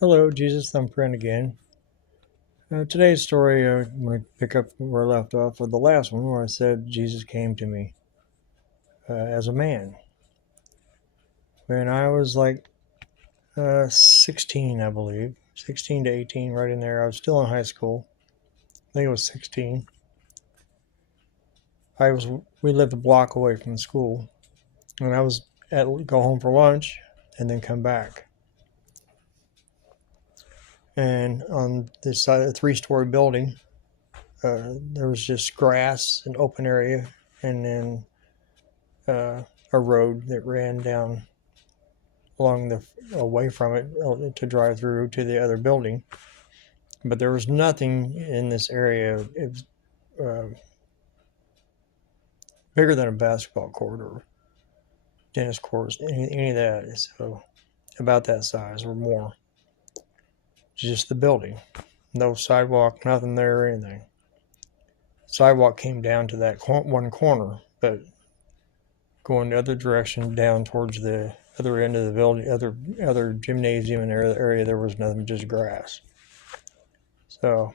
Hello, Jesus Thumbprint again. Today's story, I'm going to pick up where I left off with the last one, where I said Jesus came to me as a man. When I was like 16, I believe, 16 to 18, right in there. I was still in high school. I think it was 16. We lived a block away from the school, and I was go home for lunch and then come back. And on this side, a three-story building, there was just grass and open area, and then a road that ran down along the away from it to drive through to the other building. But there was nothing in this area. It was bigger than a basketball court or tennis courts, any of that. So about that size or more. Just the building. No sidewalk, nothing there or anything. Sidewalk came down to that one corner, but going the other direction down towards the other end of the building, other gymnasium and area, there was nothing, just grass. So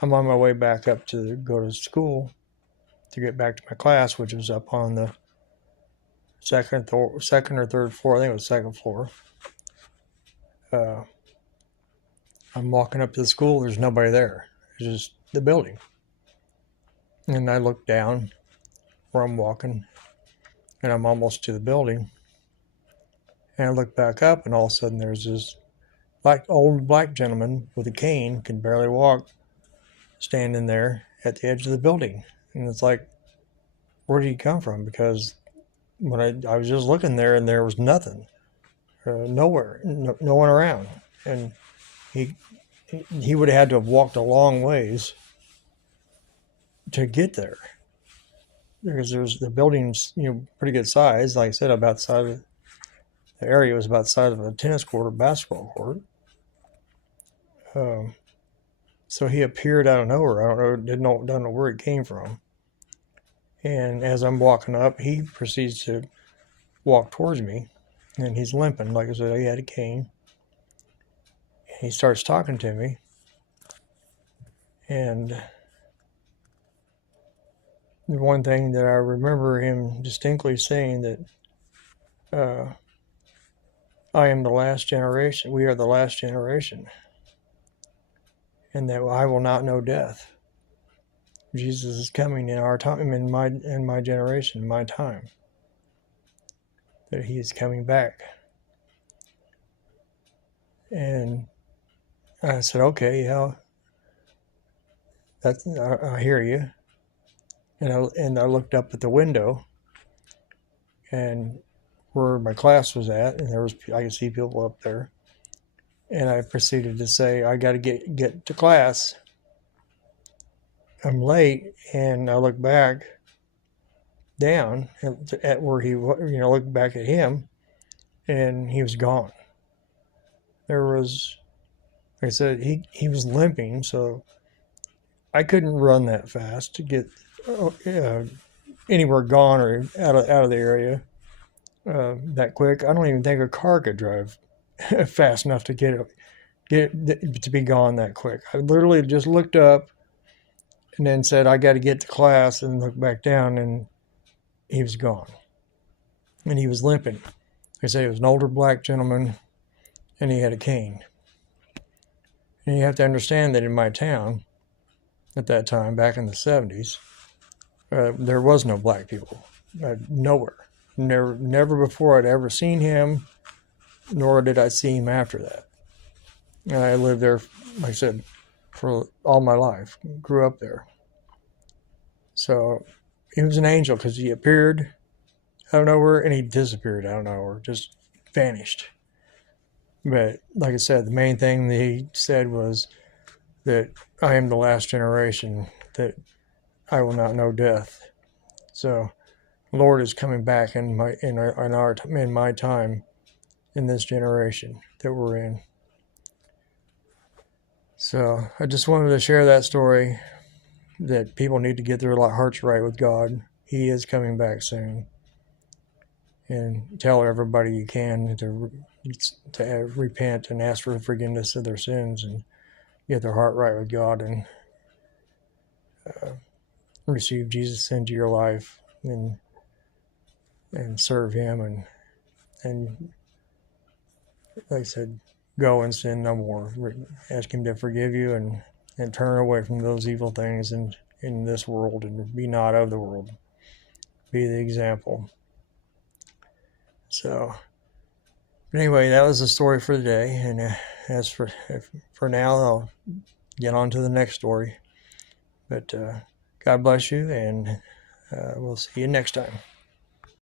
I'm on my way back up to go to school to get back to my class, which was up on the second or third floor. I think it was second floor. I'm walking up to the school. There's nobody there. It's just the building. And I look down where I'm walking, and I'm almost to the building. And I look back up, and all of a sudden there's this old black gentleman with a cane, can barely walk, standing there at the edge of the building. And it's like, where did he come from? Because when I was just looking there, and there was nothing, nowhere, no one around. And he would have had to have walked a long ways to get there, because there's the building's pretty good size. Like I said, about the size of the area was about the size of a tennis court or basketball court. So he appeared out of nowhere. I don't know where he came from. And as I'm walking up, he proceeds to walk towards me, and he's limping. Like I said, he had a cane. And he starts talking to me, and the one thing that I remember him distinctly saying that I am the last generation. We are the last generation, and that I will not know death. Jesus is coming in our time, in my generation, my time. That he is coming back. And I said, okay, yeah, I hear you. And I looked up at the window, and where my class was at, and I could see people up there. And I proceeded to say, I got to get to class. I'm late, and I look back down at where he, looked back at him, and he was gone. There was, like I said, he was limping, so I couldn't run that fast to get anywhere gone or out of the area that quick. I don't even think a car could drive fast enough to get it to be gone that quick. I literally just looked up and then said, I got to get to class, and looked back down, and he was gone. And he was limping. They say he was an older black gentleman, and he had a cane. And you have to understand that in my town at that time, back in the 70s, there was no black people. Nowhere. Never before I'd ever seen him, nor did I see him after that. And I lived there, like I said, for all my life. Grew up there. So he was an angel, because he appeared out of nowhere and he disappeared out of nowhere, just vanished. But like I said, the main thing that he said was that I am the last generation, that I will not know death. So the Lord is coming back in my time, in this generation that we're in. So I just wanted to share that story, that people need to get their hearts right with God. He is coming back soon. And tell everybody you can to to repent and ask for forgiveness of their sins and get their heart right with God and receive Jesus into your life and serve Him and like I said, go and sin no more. Ask Him to forgive you and turn away from those evil things in this world and be not of the world. Be the example. So, anyway, that was the story for the day. And as for now, I'll get on to the next story. But God bless you, and we'll see you next time.